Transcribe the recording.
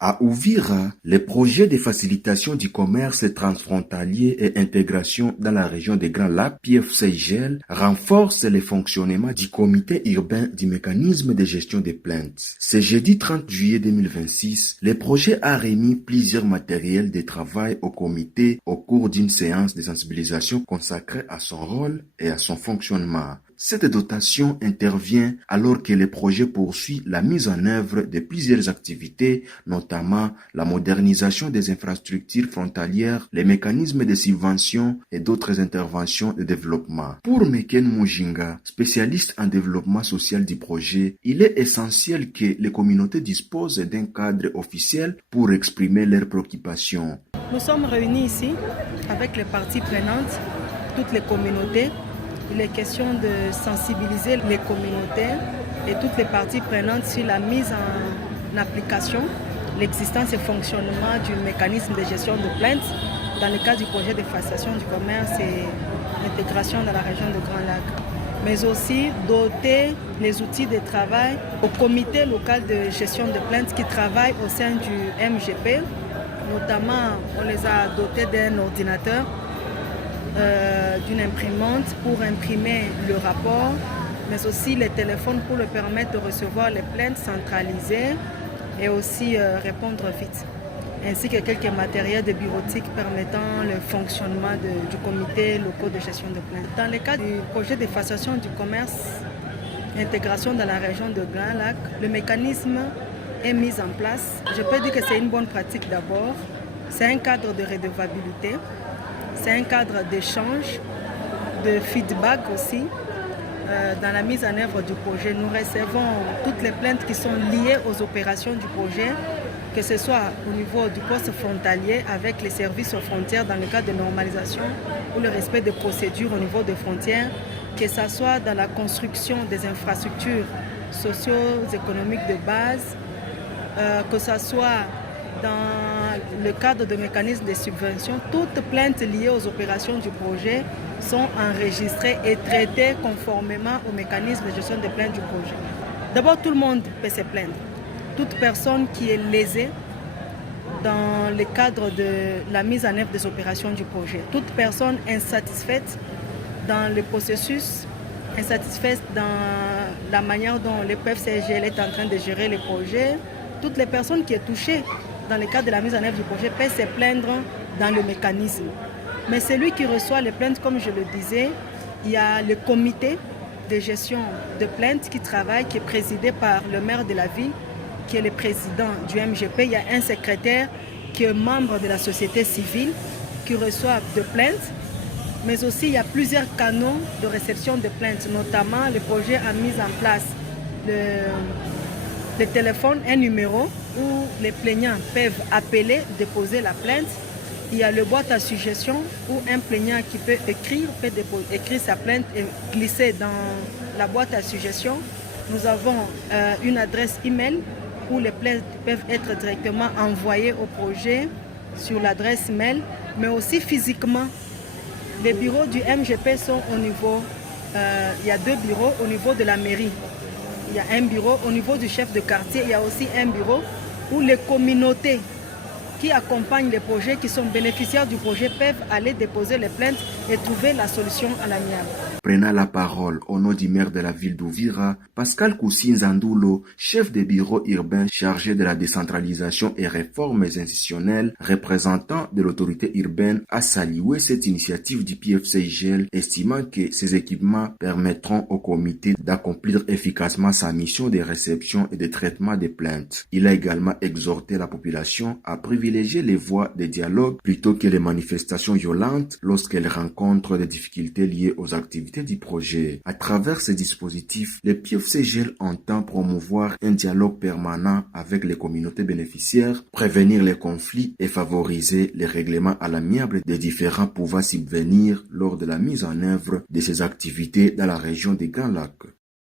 À Uvira, les projets de facilitation du commerce transfrontalier et intégration dans la région des Grands Lacs, PFCIGL, renforcent le fonctionnement du comité urbain du mécanisme de gestion des plaintes. Ce jeudi 30 juillet 2026, le projet a remis plusieurs matériels de travail au comité au cours d'une séance de sensibilisation consacrée à son rôle et à son fonctionnement. Cette dotation intervient alors que le projet poursuit la mise en œuvre de plusieurs activités, notamment la modernisation des infrastructures frontalières, les mécanismes de subvention et d'autres interventions de développement. Pour Meken Mujinga, spécialiste en développement social du projet, il est essentiel que les communautés disposent d'un cadre officiel pour exprimer leurs préoccupations. Nous sommes réunis ici avec les parties prenantes, toutes les communautés. Il est question de sensibiliser les communautés et toutes les parties prenantes sur la mise en application, l'existence et fonctionnement du mécanisme de gestion de plaintes dans le cadre du projet de facilitation du commerce et d'intégration dans la région de Grand Lac. Mais aussi doter les outils de travail au comité local de gestion de plaintes qui travaillent au sein du MGP. Notamment, on les a dotés d'un ordinateur, d'une imprimante pour imprimer le rapport, mais aussi les téléphones pour leur permettre de recevoir les plaintes centralisées et aussi répondre vite, ainsi que quelques matériels de bureautique permettant le fonctionnement du comité local de gestion de plaintes. Dans le cadre du projet de facilitation du commerce, intégration dans la région de Grand Lac, le mécanisme est mis en place. Je peux dire que c'est une bonne pratique d'abord, c'est un cadre de redevabilité. C'est un cadre d'échange, de feedback aussi. Dans la mise en œuvre du projet, nous recevons toutes les plaintes qui sont liées aux opérations du projet, que ce soit au niveau du poste frontalier avec les services aux frontières dans le cadre de normalisation ou le respect des procédures au niveau des frontières, que ce soit dans la construction des infrastructures socio-économiques de base, que ce soit dans le cadre de mécanismes de subvention. Toutes plaintes liées aux opérations du projet sont enregistrées et traitées conformément au mécanisme de gestion des plaintes du projet. D'abord, tout le monde peut se plaindre. Toute personne qui est lésée dans le cadre de la mise en œuvre des opérations du projet. Toute personne insatisfaite dans le processus, insatisfaite dans la manière dont le PFCIGL est en train de gérer le projet. Toutes les personnes qui sont touchées dans le cadre de la mise en œuvre du projet peut se plaindre dans le mécanisme. Mais celui qui reçoit les plaintes, comme je le disais, il y a le comité de gestion de plaintes qui travaille, qui est présidé par le maire de la ville, qui est le président du MGP. Il y a un secrétaire qui est membre de la société civile qui reçoit de plaintes. Mais aussi, il y a plusieurs canaux de réception de plaintes. Notamment, le projet a mis en place le téléphone, un numéro où les plaignants peuvent appeler, déposer la plainte. Il y a le boîte à suggestions où un plaignant qui peut écrire sa plainte et glisser dans la boîte à suggestions. Nous avons une adresse email où les plaintes peuvent être directement envoyées au projet sur l'adresse mail, mais aussi physiquement. Les bureaux du MGP sont au niveau, il y a 2 bureaux au niveau de la mairie. Il y a un bureau au niveau du chef de quartier, il y a aussi un bureau où les communautés qui accompagnent les projets, qui sont bénéficiaires du projet, peuvent aller déposer les plaintes et trouver la solution à l'amiable. Prenant la parole au nom du maire de la ville d'Uvira, Pascal Koussin-Zandulo, chef de bureau urbain chargé de la décentralisation et réformes institutionnelles, représentant de l'autorité urbaine, a salué cette initiative du PFCIGL, estimant que ces équipements permettront au comité d'accomplir efficacement sa mission de réception et de traitement des plaintes. Il a également exhorté la population à privilégier les voies de dialogue plutôt que les manifestations violentes lorsqu'elles rencontrent des difficultés liées aux activités du projet. À travers ces dispositifs, le PFCIGL entend promouvoir un dialogue permanent avec les communautés bénéficiaires, prévenir les conflits et favoriser les règlements à l'amiable des différents pouvant subvenir lors de la mise en œuvre de ces activités dans la région des Grands Lacs.